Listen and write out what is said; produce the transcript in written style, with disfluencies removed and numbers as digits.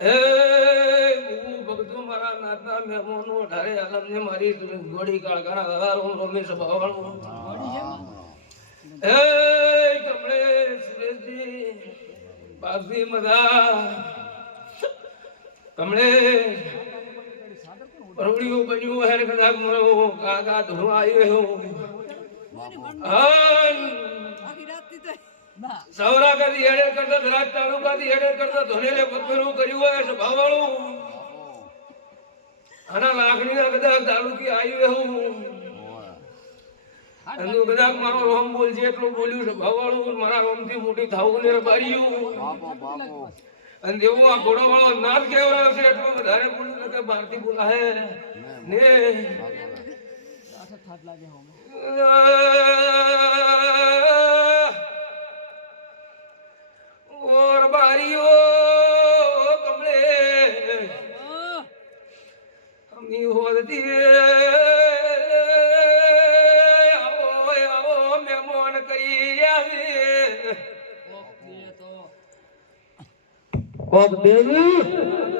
એ હું ભગતો મારા નાથના મહેમાનો ઢારે આલમને મારી ગોડી કાળકાના દાદા રોમ રોમેશ ભાવાળું એ કમળે સુરેશજી બાપજી મદા કમળે પરવડીઓ બન્યું હે કદાચ મરો કાકા ધૂણો આવ્યો હન સૌરા કદી હેડે કરતા ધરાજ તાલુકા થી હેડે કરતા ધોનેલે પગનું કર્યું હોય સ્વભાવવાળું આના લાગણી ના કદાચ તાલુકી આવ્યું હું કદાચ મારો રોમ બોલ છે એટલું બોલ્યું સ્વભાવવાળું મારા રોમ થી મોટી થાવું ને બાર્યું અને દેવું આ ઘોડો વાળો નાદ કેવરાવ છે એટલું વધારે બોલ્યું કે ભારતી બોલા હે ને और बारियो कमले हमनी होती आओ मेहमान करी आवे कोक देवी